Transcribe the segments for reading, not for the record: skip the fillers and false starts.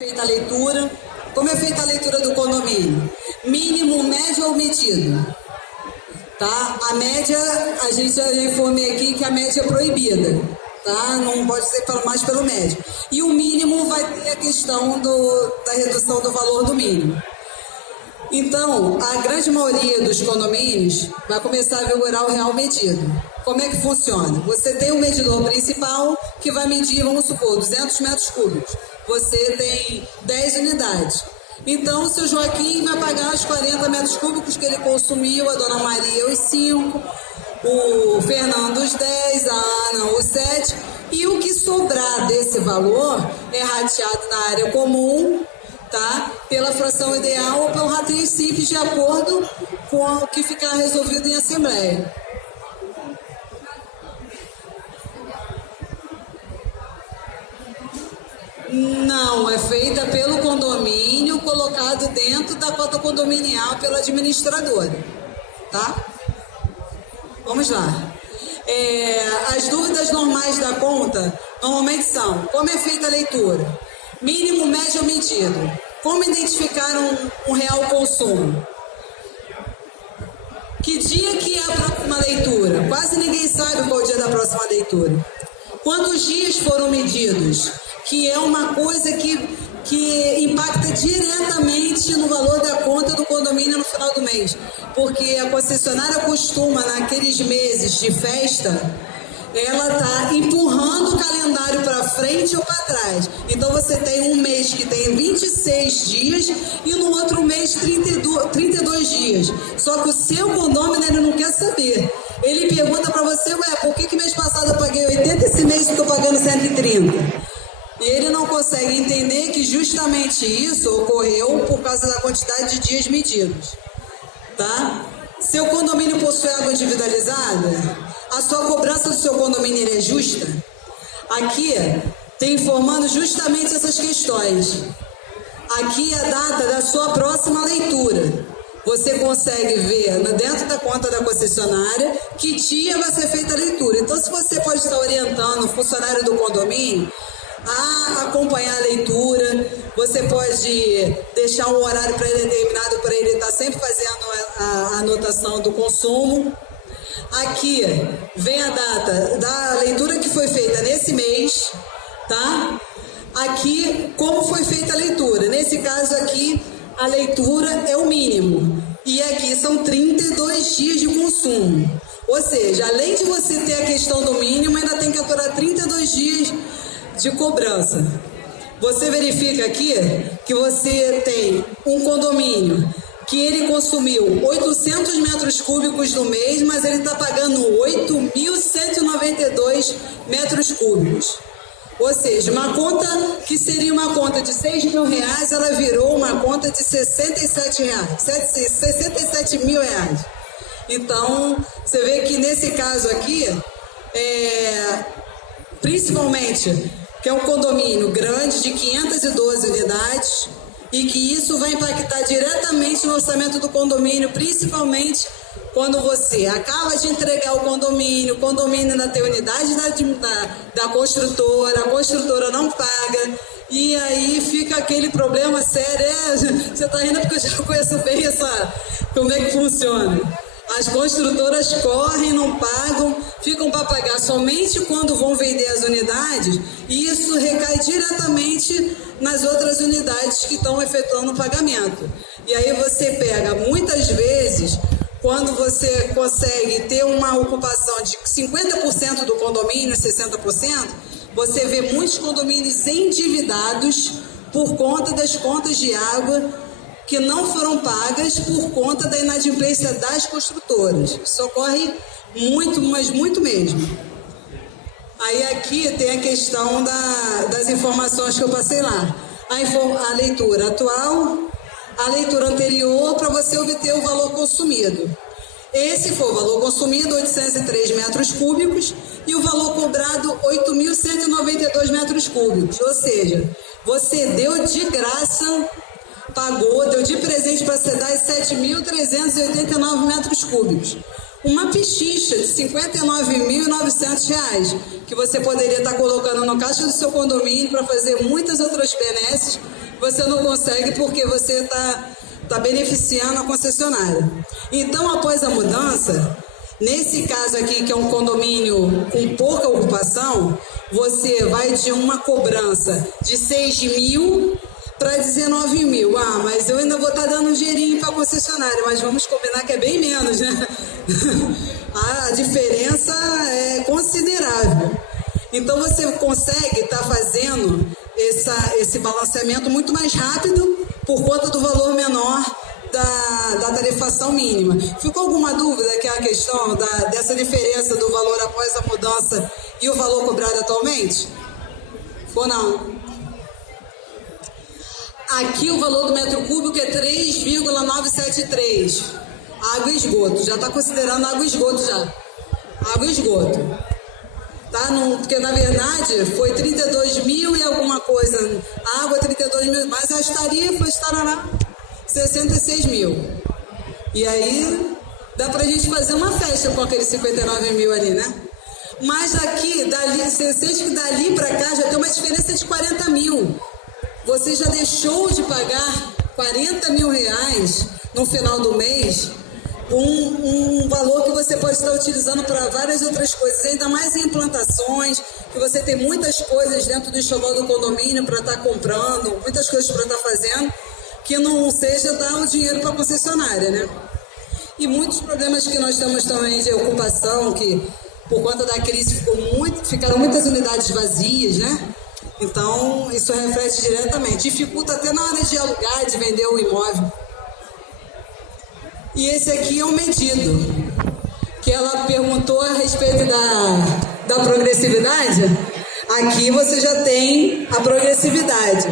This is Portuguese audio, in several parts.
Feita a leitura. Como é feita a leitura do condomínio? Mínimo, médio ou medido? Tá? A média, a gente já informei aqui que a média é proibida. Tá? Não pode ser mais pelo médio. E o mínimo vai ter a questão da redução do valor do mínimo. Então, a grande maioria dos condomínios vai começar a vigorar o real medido. Como é que funciona? Você tem um medidor principal que vai medir, vamos supor, 200 metros cúbicos. Você tem 10 unidades. Então, o seu Joaquim vai pagar os 40 metros cúbicos que ele consumiu, a Dona Maria os 5, o Fernando os 10, a Ana os 7. E o que sobrar desse valor é rateado na área comum, tá? Pela fração ideal ou pelo rateio simples, de acordo com o que ficar resolvido em assembleia. Não, é feita pelo condomínio, colocado dentro da cota condominial pela administradora, tá? Vamos lá. As dúvidas normais da conta normalmente são: como é feita a leitura? Mínimo, médio ou medido? Como identificar um real consumo? Que dia que é a próxima leitura? Quase ninguém sabe qual é o dia da próxima leitura. Quantos dias foram medidos? Que é uma coisa que impacta diretamente no valor da conta do condomínio no final do mês. Porque a concessionária costuma, naqueles meses de festa, ela está empurrando o calendário para frente ou para trás. Então você tem um mês que tem 26 dias e no outro mês 32 dias. Só que o seu condomínio ele não quer saber. Ele pergunta para você: ué, por que mês passado eu paguei 80 e esse mês estou pagando 130? E ele não consegue entender que justamente isso ocorreu por causa da quantidade de dias medidos. Tá? Seu condomínio possui água individualizada? A sua cobrança do seu condomínio é justa? Aqui tem informando justamente essas questões. Aqui é a data da sua próxima leitura. Você consegue ver dentro da conta da concessionária que dia vai ser feita a leitura. Então, se você pode estar orientando o funcionário do condomínio a acompanhar a leitura, você pode deixar um horário pré-determinado para ele estar sempre fazendo a anotação do consumo. Aqui vem a data da leitura que foi feita nesse mês, tá? Aqui, como foi feita a leitura. Nesse caso aqui, a leitura é o mínimo. E aqui são 32 dias de consumo. Ou seja, além de você ter a questão do mínimo, ainda tem que aturar 32 dias de cobrança. Você verifica aqui que você tem um condomínio que ele consumiu 800 metros cúbicos no mês, mas ele está pagando 8.192 metros cúbicos. Ou seja, uma conta que seria uma conta de R$6.000, ela virou uma conta de R$67.000. Então, você vê que nesse caso aqui, principalmente, que é um condomínio grande de 512 unidades, e que isso vai impactar diretamente no orçamento do condomínio, principalmente quando você acaba de entregar o condomínio ainda tem unidade da construtora, a construtora não paga, e aí fica aquele problema sério. Você está rindo porque eu já conheço bem como é que funciona. As construtoras correm, não pagam, ficam para pagar somente quando vão vender as unidades, e isso recai diretamente nas outras unidades que estão efetuando o pagamento. E aí você pega, muitas vezes, quando você consegue ter uma ocupação de 50% do condomínio, 60%, você vê muitos condomínios endividados por conta das contas de água que não foram pagas por conta da inadimplência das construtoras. Isso ocorre muito, mas muito mesmo. Aí aqui tem a questão das informações que eu passei lá. A leitura atual, a leitura anterior, para você obter o valor consumido. Esse foi o valor consumido, 803 metros cúbicos, e o valor cobrado, 8.192 metros cúbicos. Ou seja, você deu de graça, pagou, deu de presente para a cidade 7.389 metros cúbicos. Uma pichincha de R$ 59.900, que você poderia estar colocando no caixa do seu condomínio para fazer muitas outras benesses, você não consegue porque você tá beneficiando a concessionária. Então, após a mudança, nesse caso aqui, que é um condomínio com pouca ocupação, você vai de uma cobrança de 6 mil para 19 mil. Ah, mas eu ainda vou estar dando um dinheirinho para a concessionária, mas vamos combinar que é bem menos, né? A diferença é considerável. Então você consegue estar fazendo esse balanceamento muito mais rápido por conta do valor menor da tarifação mínima. Ficou alguma dúvida que é a questão dessa diferença do valor após a mudança e o valor cobrado atualmente? Ou não? Aqui o valor do metro cúbico é 3,973. Água e esgoto. Já está considerando água e esgoto já. Água e esgoto. Tá? Porque na verdade foi 32 mil e alguma coisa. Água 32 mil, mas as tarifas estarão 66 mil. E aí dá pra gente fazer uma festa com aqueles 59 mil ali, né? Mas aqui, você sente que dali pra cá já tem uma diferença de 40 mil. Você já deixou de pagar 40 mil reais no final do mês, um valor que você pode estar utilizando para várias outras coisas, ainda mais em implantações, que você tem muitas coisas dentro do enxoval do condomínio para estar comprando, muitas coisas para estar fazendo, que não seja dar o dinheiro para a concessionária, né? E muitos problemas que nós temos também de ocupação, que por conta da crise ficaram muitas unidades vazias, né? Então, isso reflete diretamente. Dificulta até na hora de alugar, de vender o imóvel. E esse aqui é o medido, que ela perguntou a respeito da progressividade. Aqui você já tem a progressividade.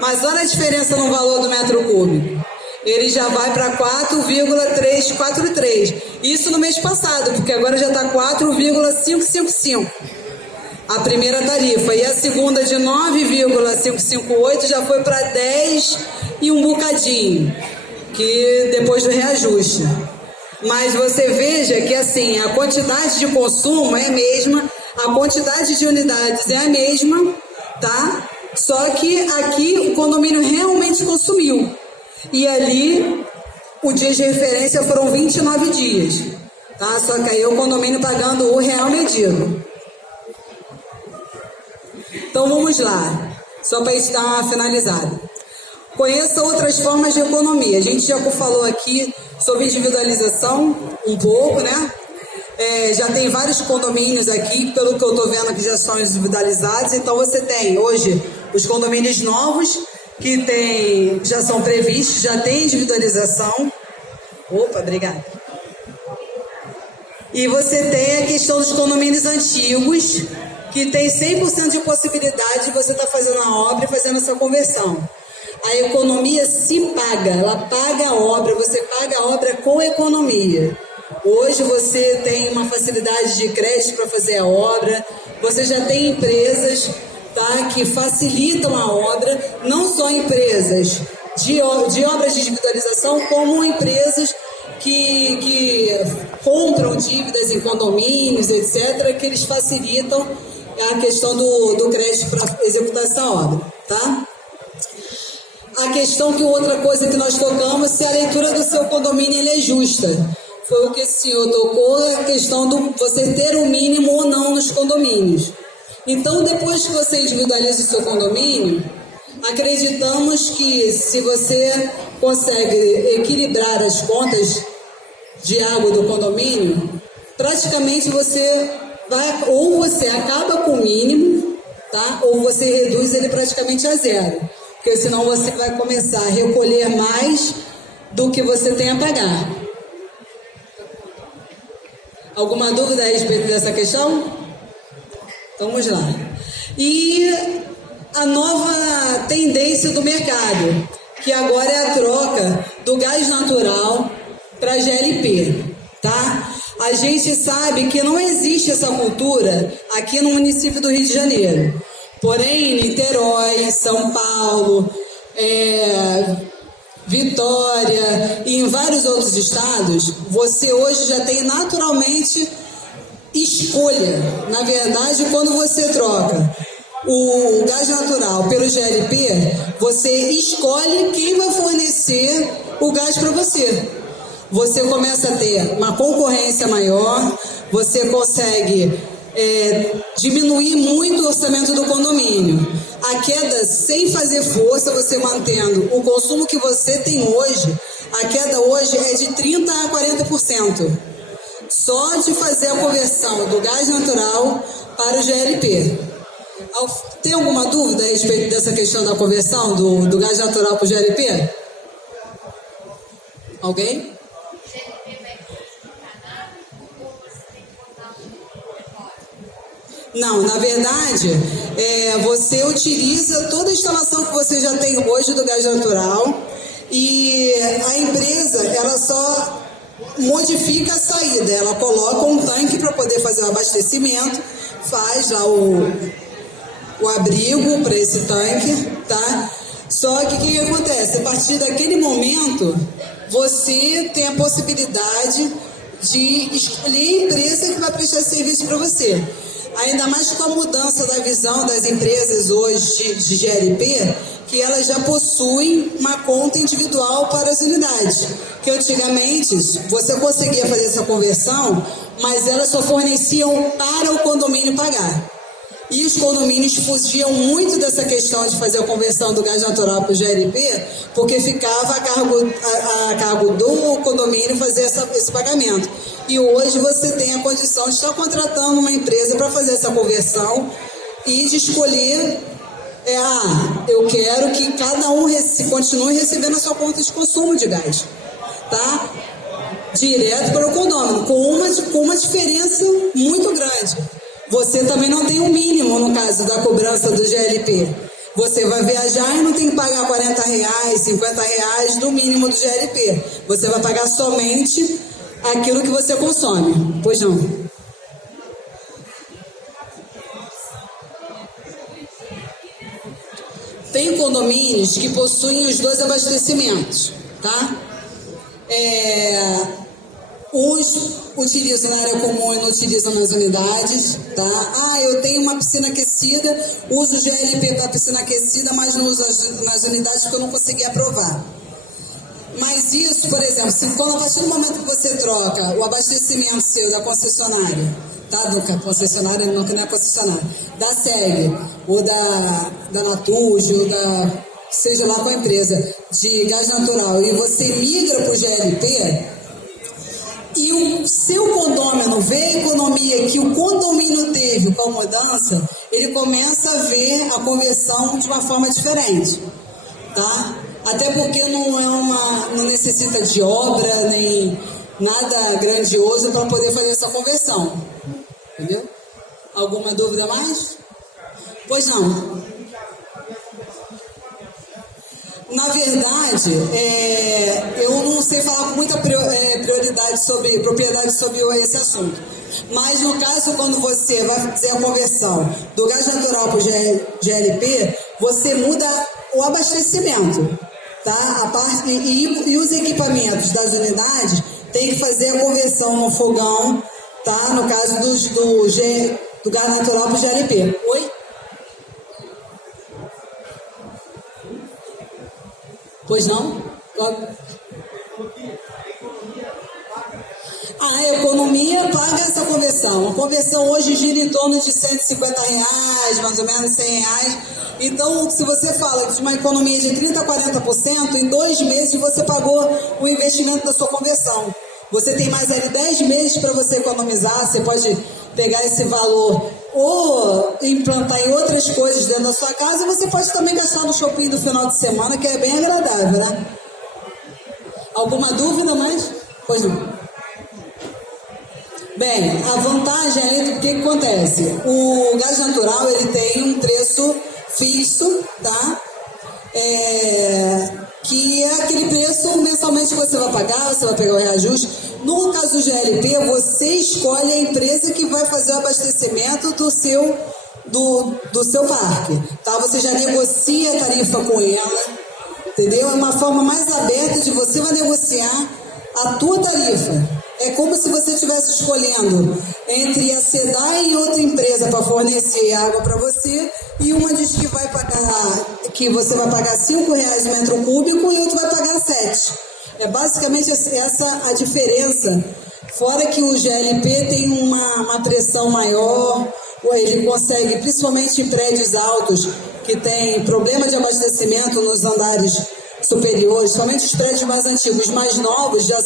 Mas olha a diferença no valor do metro cúbico. Ele já vai para 4,343. Isso no mês passado, porque agora já está 4,555. A primeira tarifa. E a segunda de 9,558 já foi para 10 e um bocadinho, que depois do reajuste. Mas você veja que assim, a quantidade de consumo é a mesma, a quantidade de unidades é a mesma, tá? Só que aqui o condomínio realmente consumiu. E ali, o dia de referência foram 29 dias, tá? Só que aí o condomínio pagando o real medido. Então vamos lá, só para a gente dar uma finalizada. Conheça outras formas de economia. A gente já falou aqui sobre individualização um pouco, né? Já tem vários condomínios aqui, pelo que eu estou vendo que já são individualizados. Então você tem hoje os condomínios novos, que já são previstos, já tem individualização. Opa, obrigada. E você tem a questão dos condomínios antigos, que tem 100% de possibilidade de você estar fazendo a obra e fazendo essa conversão. A economia se paga, ela paga a obra, você paga a obra com economia. Hoje você tem uma facilidade de crédito para fazer a obra, você já tem empresas, tá, que facilitam a obra, não só empresas de obras de individualização, como empresas que compram dívidas em condomínios, etc., que eles facilitam a questão do crédito para executar essa obra, tá? A questão que outra coisa que nós tocamos, se a leitura do seu condomínio ele é justa. Foi o que o senhor tocou, a questão do você ter o mínimo ou não nos condomínios. Então, depois que você individualiza o seu condomínio, acreditamos que se você consegue equilibrar as contas de água do condomínio, praticamente você ou você acaba com o mínimo, tá? Ou você reduz ele praticamente a zero. Porque senão você vai começar a recolher mais do que você tem a pagar. Alguma dúvida a respeito dessa questão? Vamos lá. E a nova tendência do mercado, que agora é a troca do gás natural para GLP, tá? A gente sabe que não existe essa cultura aqui no município do Rio de Janeiro. Porém, Niterói, São Paulo, Vitória e em vários outros estados, você hoje já tem naturalmente escolha. Na verdade, quando você troca o gás natural pelo GLP, você escolhe quem vai fornecer o gás para você. Você começa a ter uma concorrência maior, você consegue diminuir muito o orçamento do condomínio. A queda, sem fazer força, você mantendo o consumo que você tem hoje, a queda hoje é de 30% a 40%. Só de fazer a conversão do gás natural para o GLP. Tem alguma dúvida a respeito dessa questão da conversão do gás natural para o GLP? Alguém? Não, na verdade, você utiliza toda a instalação que você já tem hoje do gás natural e a empresa, ela só modifica a saída, ela coloca um tanque para poder fazer o abastecimento, faz lá o abrigo para esse tanque, tá? Só que o que acontece? A partir daquele momento, você tem a possibilidade de escolher a empresa que vai prestar serviço para você. Ainda mais com a mudança da visão das empresas hoje de GLP, que elas já possuem uma conta individual para as unidades. Que antigamente você conseguia fazer essa conversão, mas elas só forneciam para o condomínio pagar. E os condomínios fugiam muito dessa questão de fazer a conversão do gás natural para o GLP, porque ficava a cargo do condomínio fazer esse pagamento. E hoje você tem a condição de estar contratando uma empresa para fazer essa conversão e de escolher, eu quero que cada um continue recebendo a sua conta de consumo de gás, tá? Direto para o condomínio, com uma diferença muito grande. Você também não tem um mínimo no caso da cobrança do GLP. Você vai viajar e não tem que pagar R$40, R$50 do mínimo do GLP. Você vai pagar somente aquilo que você consome. Pois não? Tem condomínios que possuem os dois abastecimentos, tá? Uns utilizam na área comum e não utilizam nas unidades, tá? Eu tenho uma piscina aquecida, uso o GLP para piscina aquecida, mas não uso nas unidades porque eu não consegui aprovar. Mas isso, por exemplo, quando a partir do momento que você troca o abastecimento seu da concessionária, tá? Do concessionário, não que não é concessionária, da SEG, ou da Naturgy, ou seja lá qual empresa, de gás natural, e você migra para o GLP, e o seu condômino vê a economia que o condomínio teve com a mudança, ele começa a ver a conversão de uma forma diferente, tá? Até porque não necessita de obra, nem nada grandioso para poder fazer essa conversão, entendeu? Alguma dúvida mais? Pois não. Na verdade, eu não sei falar com muita propriedade sobre esse assunto. Mas no caso, quando você vai fazer a conversão do gás natural para o GLP, você muda o abastecimento, tá? E os equipamentos das unidades tem que fazer a conversão no fogão, tá? No caso do gás natural para o GLP. Oi? Pois não? A economia paga essa conversão. A conversão hoje gira em torno de R$150, mais ou menos R$100. Então, se você fala de uma economia de 30% a 40%, em 2 meses você pagou o investimento da sua conversão. Você tem mais ali 10 meses para você economizar. Você pode pegar esse valor ou implantar em outras coisas dentro da sua casa, e você pode também gastar no shopping do final de semana, que é bem agradável, né? Alguma dúvida mais? Pois não. Bem, a vantagem é o que acontece? O gás natural, ele tem um preço fixo, tá? Que é aquele preço mensalmente que você vai pagar, você vai pegar o reajuste. No caso do GLP, você escolhe a empresa que vai fazer o abastecimento do seu parque, tá? Você já negocia a tarifa com ela, entendeu? É uma forma mais aberta de você vai negociar a tua tarifa. É como se você estivesse escolhendo entre a SEDAI e outra empresa para fornecer água para você, e uma diz que vai pagar, que você vai pagar R$5 o metro cúbico e outro vai pagar 7. É basicamente essa a diferença. Fora que o GLP tem uma pressão maior, ele consegue, principalmente em prédios altos, que tem problema de abastecimento nos andares superiores, somente os prédios mais antigos, mais novos já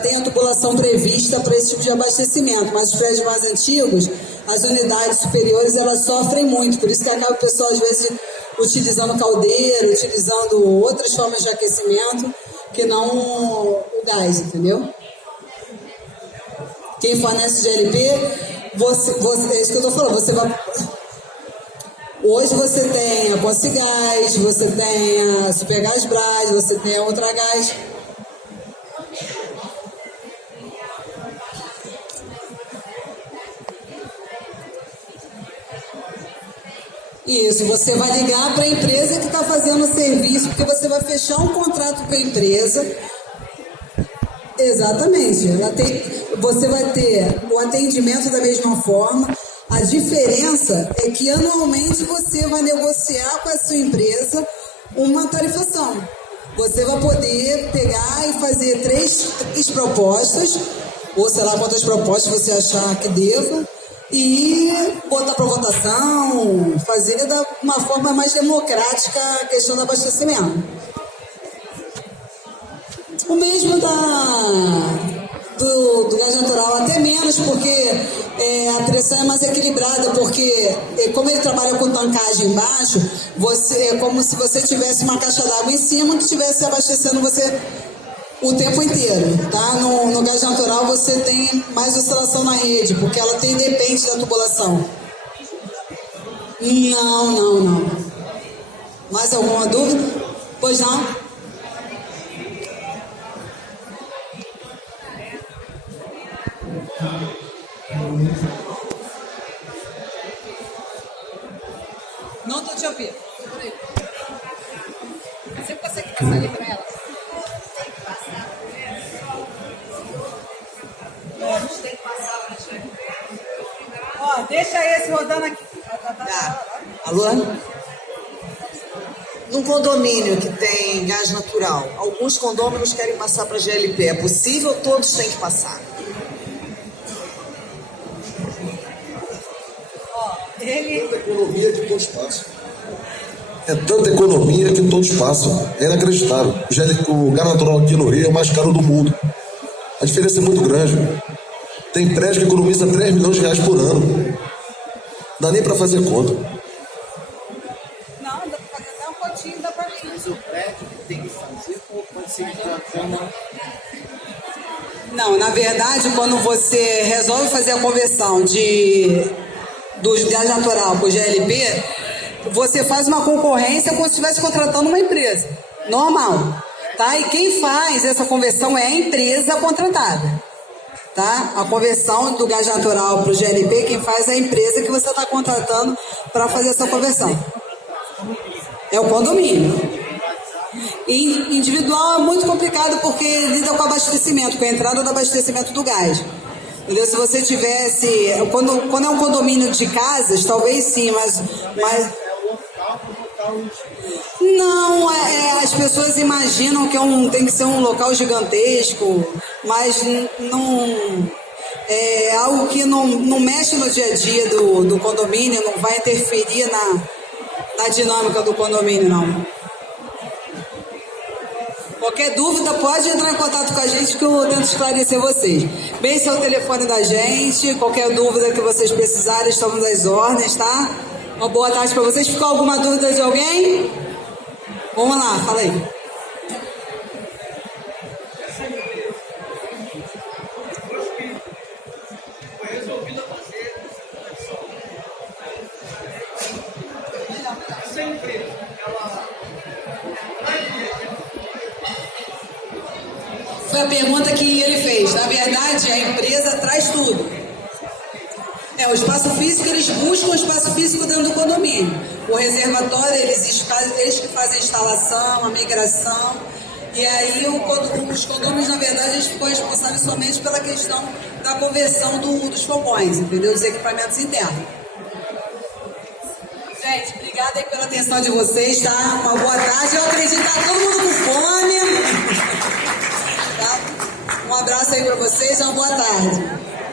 tem a tubulação prevista para esse tipo de abastecimento, mas os prédios mais antigos, as unidades superiores, elas sofrem muito, por isso que acaba o pessoal às vezes utilizando caldeira, utilizando outras formas de aquecimento que não o gás, entendeu? Quem fornece GLP, é isso que eu estou falando, hoje você tem a Posse-Gás, você tem a Supergás Brás, você tem a Ultragás. Isso, você vai ligar para a empresa que está fazendo o serviço, porque você vai fechar um contrato com a empresa. Exatamente. Você vai ter o atendimento da mesma forma. A diferença é que anualmente você vai negociar com a sua empresa uma tarifação. Você vai poder pegar e fazer três propostas, ou sei lá quantas propostas você achar que deva, e botar para votação, fazer de uma forma mais democrática a questão do abastecimento. O mesmo do gás natural, até menos, porque a pressão é mais equilibrada, porque como ele trabalha com tancagem embaixo, é como se você tivesse uma caixa d'água em cima que estivesse abastecendo você o tempo inteiro, tá? No gás natural você tem mais oscilação na rede, porque ela depende da tubulação. Não. Mais alguma dúvida? Pois não? Não estou te ouvindo. Você consegue passar ali para ela? Ó, deixa esse rodando aqui. Alô? Num condomínio que tem gás natural, alguns condôminos querem passar para GLP. É possível ou todos têm que passar? Tanta economia que todos passam. É tanta economia que todos passam. É inacreditável. O gás natural aqui no Rio é o mais caro do mundo. A diferença é muito grande. Tem prédio que economiza 3 milhões de reais por ano. Não dá nem para fazer conta. Não, dá para fazer até um potinho, dá para mim. Mas o prédio que tem que fazer ou pode ser que a cama. Não, na verdade, quando você resolve fazer a conversão do gás natural para o GLP, você faz uma concorrência como se estivesse contratando uma empresa normal, tá? E quem faz essa conversão é a empresa contratada, tá? A conversão do gás natural para o GLP, quem faz é a empresa que você está contratando para fazer essa conversão. É o condomínio. E individual é muito complicado porque lida com abastecimento, com a entrada do abastecimento do gás. Entendeu? Se você tivesse... Quando é um condomínio de casas, talvez sim, mas não, as pessoas imaginam que tem que ser um local gigantesco, mas não... É algo que não mexe no dia a dia do condomínio, não vai interferir na dinâmica do condomínio, não. Qualquer dúvida, pode entrar em contato com a gente que eu tento esclarecer vocês. Bem, esse é o telefone da gente. Qualquer dúvida que vocês precisarem, estamos às ordens, tá? Uma boa tarde para vocês. Ficou alguma dúvida de alguém? Vamos lá, fala aí. Foi a pergunta que ele fez. Na verdade, a empresa traz tudo. O espaço físico, eles buscam o espaço físico dentro do condomínio. O reservatório, eles que fazem a instalação, a migração, E aí os condôminos, na verdade, eles ficam responsáveis somente pela questão da conversão dos fogões, entendeu? Dos equipamentos internos. Gente, obrigada aí pela atenção de vocês, tá? Uma boa tarde. Eu acredito que tá todo mundo com fome. Tá? Um abraço aí pra vocês e uma boa tarde.